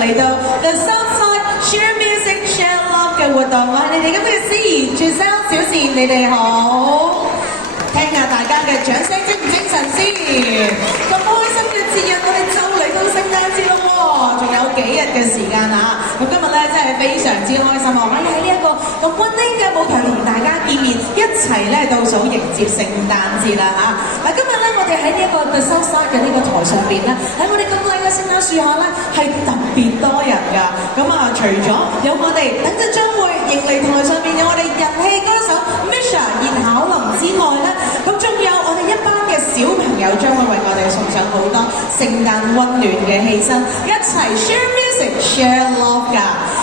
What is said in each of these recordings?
嚟到 The Southside Share Music Share Love 嘅活動，我係你哋今日嘅司儀Giselle小倩，你哋好。聽下大家嘅掌聲精唔精神先？咁開心嘅節日，我哋就嚟到聖誕節咯喎，仲有幾日嘅時間啊！咁今日咧真係非常之開心啊！可以喺呢一個咁溫馨嘅舞台同大家見面，一齊咧倒數迎接聖誕節啦嚇！嗱，今日咧我哋喺呢一個 The Southside 嘅呢個台上邊咧，喺我哋咁靚嘅聖誕樹下咧，係特別多人㗎。咁啊，除咗有我哋等陣將會迎嚟台上邊有我哋人氣歌手 Misha 葉巧琳之外咧，咁仲有我哋一班嘅小朋友將會為我哋送上好多聖誕溫暖嘅氣氛，一齊 share music share love 㗎。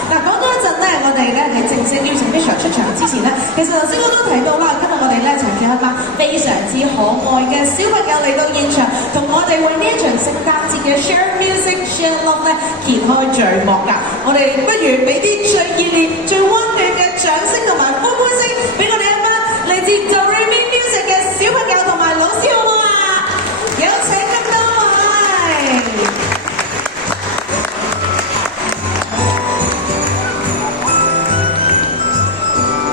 嗱，講多一陣咧，我哋咧喺正式邀請 Misha 出場之前咧，其實頭先我都提到啦，今日我哋咧請咗一班非常之可愛嘅小朋友嚟到現場，同我哋為呢一場聖誕節嘅 share music share love 咧揭開序幕㗎。我哋不如俾啲最熱烈、最溫暖嘅掌聲同埋歡呼聲，俾我哋一班嚟自 Doremi Music 嘅小朋友同埋老師好唔好啊？有請咁多位。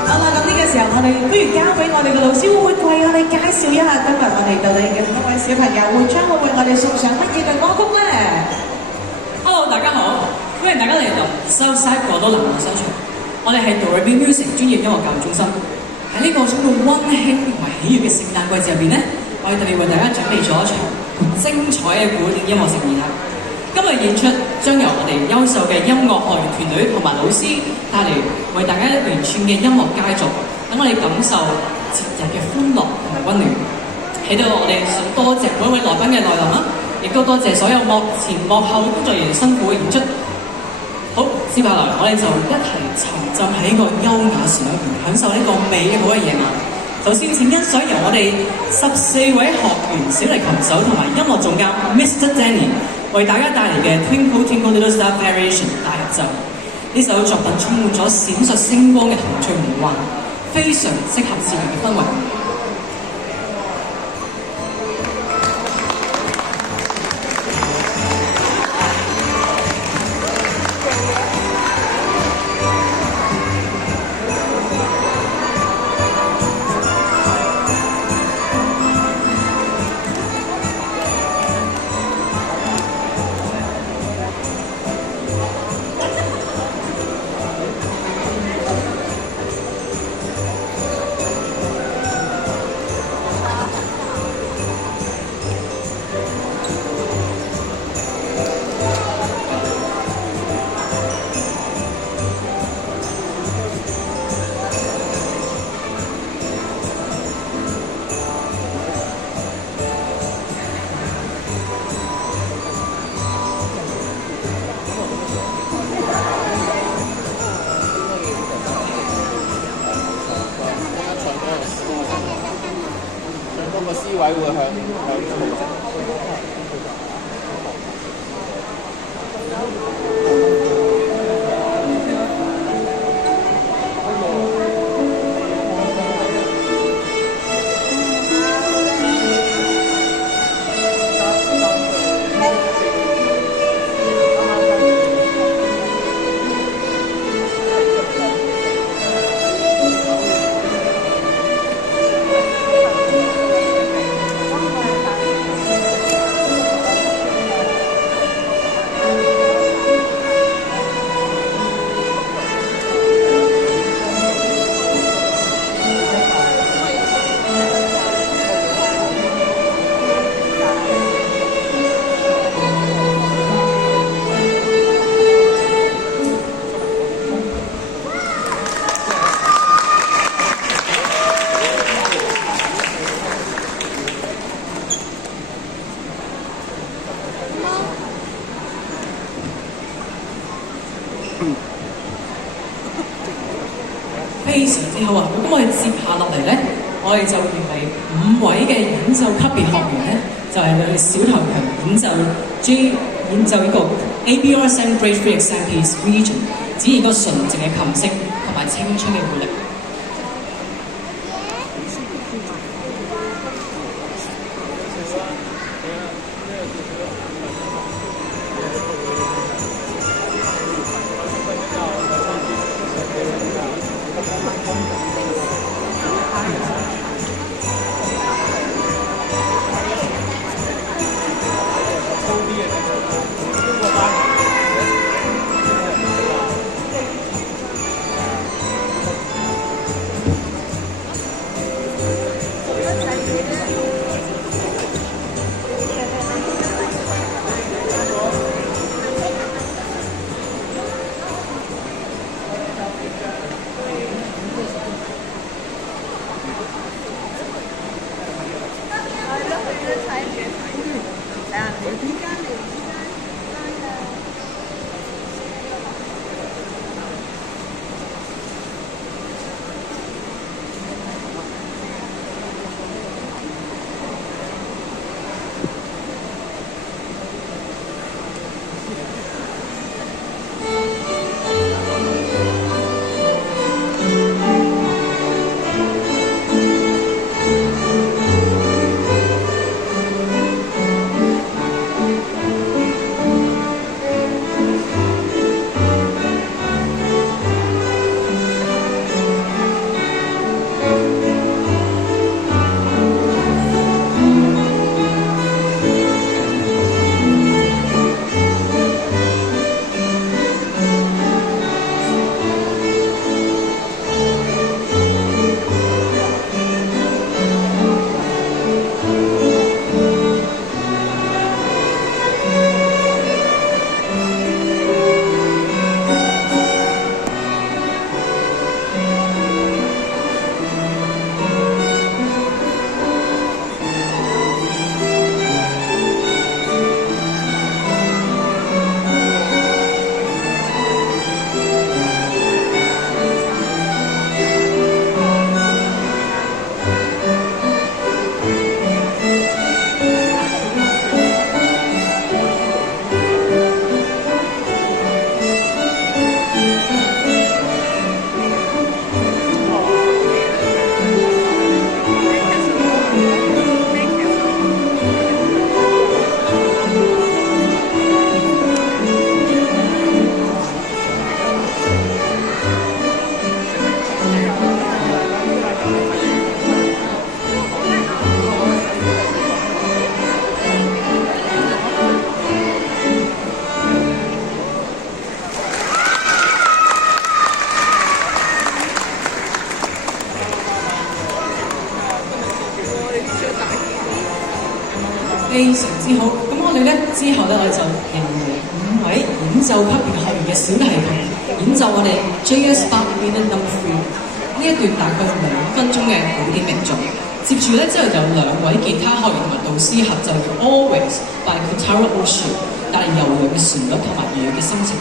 好啦，咁呢個時候我哋不如交俾我哋嘅老師，會為我哋介紹一下今日我哋到底嘅各位小朋友會將會為我哋送上乜嘢嘅歌曲咧 ？Hello， 大家好，歡迎大家嚟到 Southside 過多能量商場。我哋係 Doremi Music 專業音樂教育中心。喺呢個充滿溫馨同埋喜悅嘅聖誕季節入邊咧，我哋特別為大家準備咗一場精彩嘅古典音樂盛宴啦。今日演出將由我哋優秀嘅音樂學員團隊同埋老師帶嚟，為大家一連串嘅音樂佳作，等我哋感受節日嘅歡樂同埋溫暖。喺度我哋想多謝每一位來賓嘅來臨啦，亦都多謝所有幕前幕後工作人員辛苦嘅演出。好，接下來我哋就一齊沉浸喺呢個優雅旋律入邊，享受呢個美好嘅夜晚。首先請欣賞由我哋14位學員小提琴手同埋音樂總監 Mr. Danny 為大家帶嚟嘅 Twinkle Twinkle Little Star Variation 大合奏。呢首作品充滿咗閃爍星光嘅童趣夢幻，非常適合節日嘅氛圍。位會向非常之好啊！咁我哋接下落嚟咧，我哋就迎嚟5位嘅演奏級別學員咧，就係我哋小提琴演奏 G 演奏呢個 ABRSM Grade 3 Exam Piece Region， 展現個純淨嘅琴聲同埋青春嘅活力。非常之好。咁我哋咧之後咧，我哋就迎嚟5位演奏級別學員嘅小提琴演奏我哋 JS 8 Minute No. 3呢一段大概2分鐘嘅古典名作。接住咧之後就有2位吉他學員同埋導師合奏嘅 Always by Kotaro Oshii，帶嚟悠揚嘅旋律同埋愉悅嘅心情。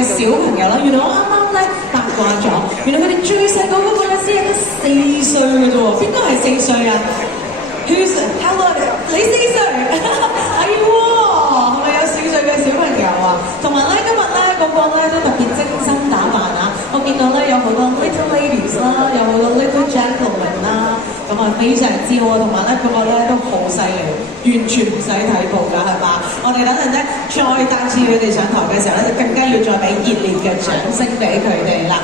嘅小朋友啦。原來我啱啱咧八卦咗，原來佢哋最細個嗰個咧先係得4歲嘅啫喎，邊個係4歲啊？Who's hello？ 你4歲？係喎，係咪有4歲嘅小朋友啊？同埋咧今日咧嗰個咧都特別精心打扮啊！我見到咧有好多 little ladies 啦，有好多 little gentlemen 啦，咁啊非常之好啊！同埋咧嗰個咧都好犀利，完全唔使睇報㗎，係嘛？我哋等陣咧再帶住佢哋上台嘅時候咧，就更加要再俾熱烈嘅掌聲俾佢哋啦！